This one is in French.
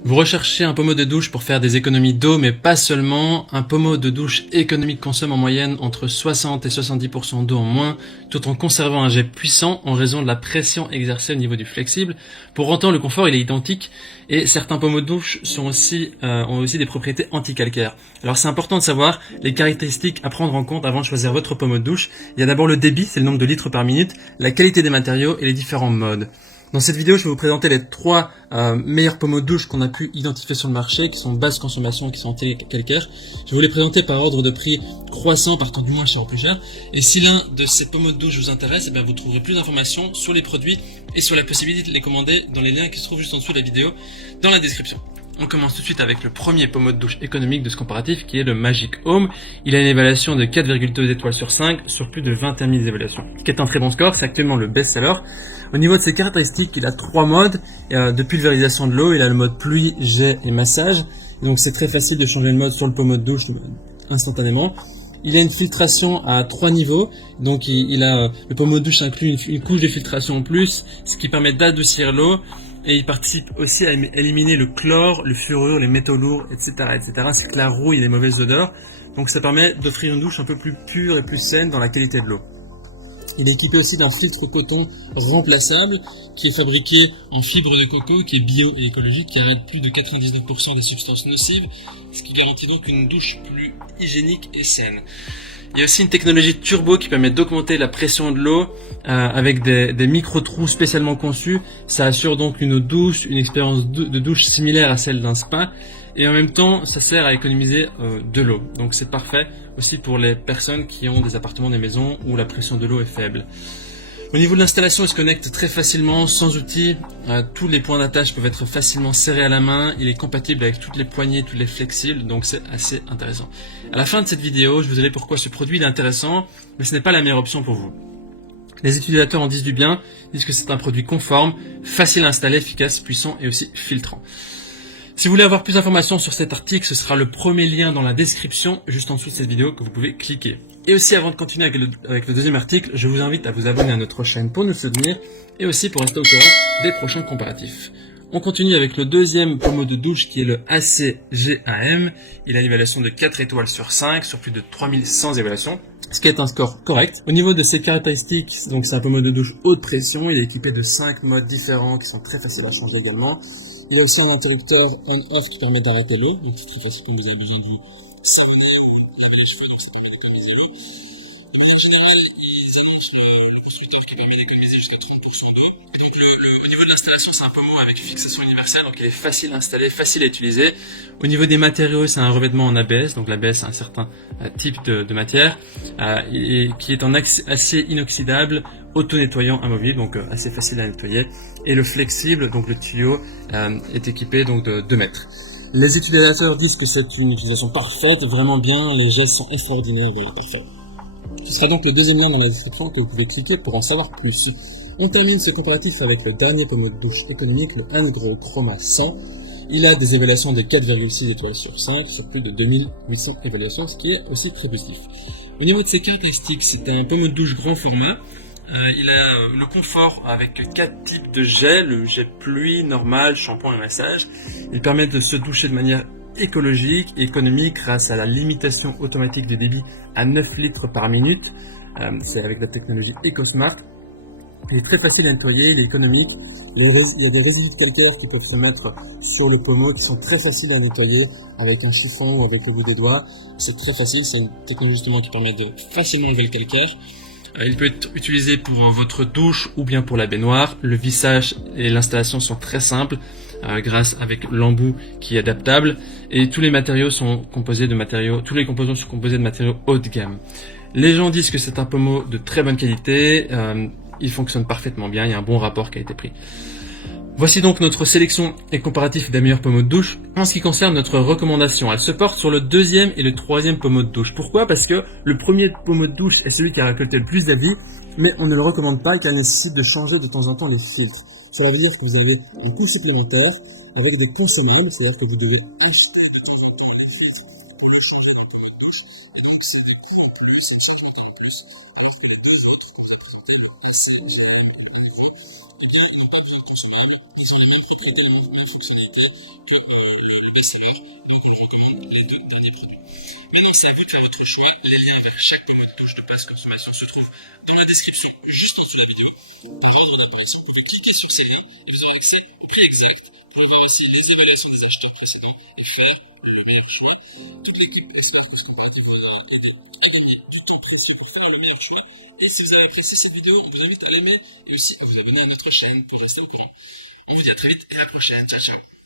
Vous recherchez un pommeau de douche pour faire des économies d'eau, mais pas seulement. Un pommeau de douche économique consomme en moyenne entre 60 et 70% d'eau en moins, tout en conservant un jet puissant en raison de la pression exercée au niveau du flexible. Pour autant, le confort il est identique et certains pommeaux de douche ont aussi des propriétés anticalcaires. Alors c'est important de savoir les caractéristiques à prendre en compte avant de choisir votre pommeau de douche. Il y a d'abord le débit, c'est le nombre de litres par minute, la qualité des matériaux et les différents modes. Dans cette vidéo, je vais vous présenter les trois meilleurs pommeaux de douche qu'on a pu identifier sur le marché, qui sont basse consommation et qui sont anti-calcaires. Je vais vous les présenter par ordre de prix croissant, partant du moins cher au plus cher. Et si l'un de ces pommeaux de douche vous intéresse, eh bien vous trouverez plus d'informations sur les produits et sur la possibilité de les commander dans les liens qui se trouvent juste en dessous de la vidéo, dans la description. On commence tout de suite avec le premier pommeau de douche économique de ce comparatif qui est le Magic Home. Il a une évaluation de 4,2 étoiles sur 5 sur plus de 21 000 évaluations. Ce qui est un très bon score, c'est actuellement le best-seller. Au niveau de ses caractéristiques, il a trois modes de pulvérisation de l'eau. Il a le mode pluie, jet et massage. Donc c'est très facile de changer le mode sur le pommeau de douche instantanément. Il a une filtration à 3 niveaux, donc le pommeau de douche inclut une couche de filtration en plus, ce qui permet d'adoucir l'eau. Et il participe aussi à éliminer le chlore, le fluorure, les métaux lourds, etc., ainsi que la rouille et les mauvaises odeurs. Donc ça permet d'offrir une douche un peu plus pure et plus saine dans la qualité de l'eau. Il est équipé aussi d'un filtre coton remplaçable qui est fabriqué en fibre de coco, qui est bio et écologique, qui arrête plus de 99% des substances nocives, ce qui garantit donc une douche plus hygiénique et saine. Il y a aussi une technologie turbo qui permet d'augmenter la pression de l'eau avec des micro-trous spécialement conçus. Ça assure donc une eau douce, une expérience de douche similaire à celle d'un spa. Et en même temps, ça sert à économiser de l'eau. Donc c'est parfait aussi pour les personnes qui ont des appartements, des maisons où la pression de l'eau est faible. Au niveau de l'installation, il se connecte très facilement, sans outils. Tous les points d'attache peuvent être facilement serrés à la main. Il est compatible avec toutes les poignées, toutes les flexibles, donc c'est assez intéressant. À la fin de cette vidéo, je vous dirai pourquoi ce produit est intéressant, mais ce n'est pas la meilleure option pour vous. Les utilisateurs en disent du bien, disent que c'est un produit conforme, facile à installer, efficace, puissant et aussi filtrant. Si vous voulez avoir plus d'informations sur cet article, ce sera le premier lien dans la description, juste en dessous de cette vidéo, que vous pouvez cliquer. Et aussi, avant de continuer avec le deuxième article, je vous invite à vous abonner à notre chaîne pour nous soutenir et aussi pour rester au courant des prochains comparatifs. On continue avec le deuxième pommeau de douche qui est le ACGAM. Il a une évaluation de 4 étoiles sur 5 sur plus de 3100 évaluations, ce qui est un score correct. Au niveau de ses caractéristiques, donc c'est un pommeau de douche haute pression. Il est équipé de 5 modes différents qui sont très faciles à changer également. Il y a aussi un interrupteur on-off qui permet d'arrêter l'eau, donc c'est très facile quand vous avez besoin de vous savonner ou laver les cheveux, donc ça permet d'économiser l'eau. Ils annoncent le constructeur qui permet d'économiser jusqu'à 30% d'eau. Au niveau de l'installation, c'est un pommeau avec fixation universelle, donc il est facile à installer, facile à utiliser. Au niveau des matériaux, c'est un revêtement en ABS, donc l'ABS c'est un certain type de matière, et qui est en acier inoxydable, auto-nettoyant amovible, donc assez facile à nettoyer. Et le flexible, donc le tuyau, est équipé donc de 2 mètres. Les utilisateurs disent que c'est une utilisation parfaite, vraiment bien, les gestes sont extraordinaires et parfaits. Ce sera donc le deuxième lien dans la description que vous pouvez cliquer pour en savoir plus. On termine ce comparatif avec le dernier pommeau de douche économique, le N-Grow Chroma 100. Il a des évaluations de 4,6 étoiles sur 5 sur plus de 2800 évaluations, ce qui est aussi très positif. Au niveau de ses caractéristiques, c'est un pommeau de douche grand format. Il a le confort avec 4 types de gel, le jet pluie, normal, shampoing et massage. Il permet de se doucher de manière écologique et économique grâce à la limitation automatique de débit à 9 litres par minute. C'est avec la technologie EcoSmart. Il est très facile à nettoyer, il est économique. Il y a des résidus calcaires qui peuvent se mettre sur le pommeau qui sont très faciles à nettoyer avec un chiffon ou avec le bout des doigts. C'est très facile, c'est une technologie justement qui permet de facilement enlever le calcaire. Il peut être utilisé pour votre douche ou bien pour la baignoire. Le vissage et l'installation sont très simples grâce avec l'embout qui est adaptable et tous les matériaux sont composés de matériaux, tous les composants sont composés de matériaux haut de gamme. Les gens disent que c'est un pommeau de très bonne qualité, il fonctionne parfaitement bien, il y a un bon rapport qui a été pris. Voici donc notre sélection et comparatif des meilleurs pommeaux de douche. En ce qui concerne notre recommandation, elle se porte sur le deuxième et le troisième pommeau de douche. Pourquoi? Parce que le premier pommeau de douche est celui qui a récolté le plus d'avis, mais on ne le recommande pas car il nécessite de changer de temps en temps les filtres. Cela veut dire que vous avez un coût supplémentaire avec des consommables, c'est-à-dire que vous devez acheter de temps en temps les filtres pour le changer dans le pommeau de douche, et donc ça va coûter plus, ça change de plus. Alors les deux autres que vous avez pris, le 5 et le 9, et bien, on n'a pas pris de consommables, ils ont la même propriété, la même fonctionnalité que votre choix. Les liens vers chaque pommeau de douche de basse consommation se trouvent dans la description juste en dessous de la vidéo. Par ordre d'impression, vous pouvez cliquer sur série et vous aurez accès au prix exact pour voir aussi les évaluations des acheteurs précédents et faire le meilleur choix. Toute l'équipe espère que ce qu'on va vous aider à gagner du temps précieux pour faire le meilleur choix. Et si vous avez apprécié cette vidéo, on vous invite à aimer et aussi à vous abonner à notre chaîne pour rester au courant. On vous dit à très vite et à la prochaine. Ciao, ciao.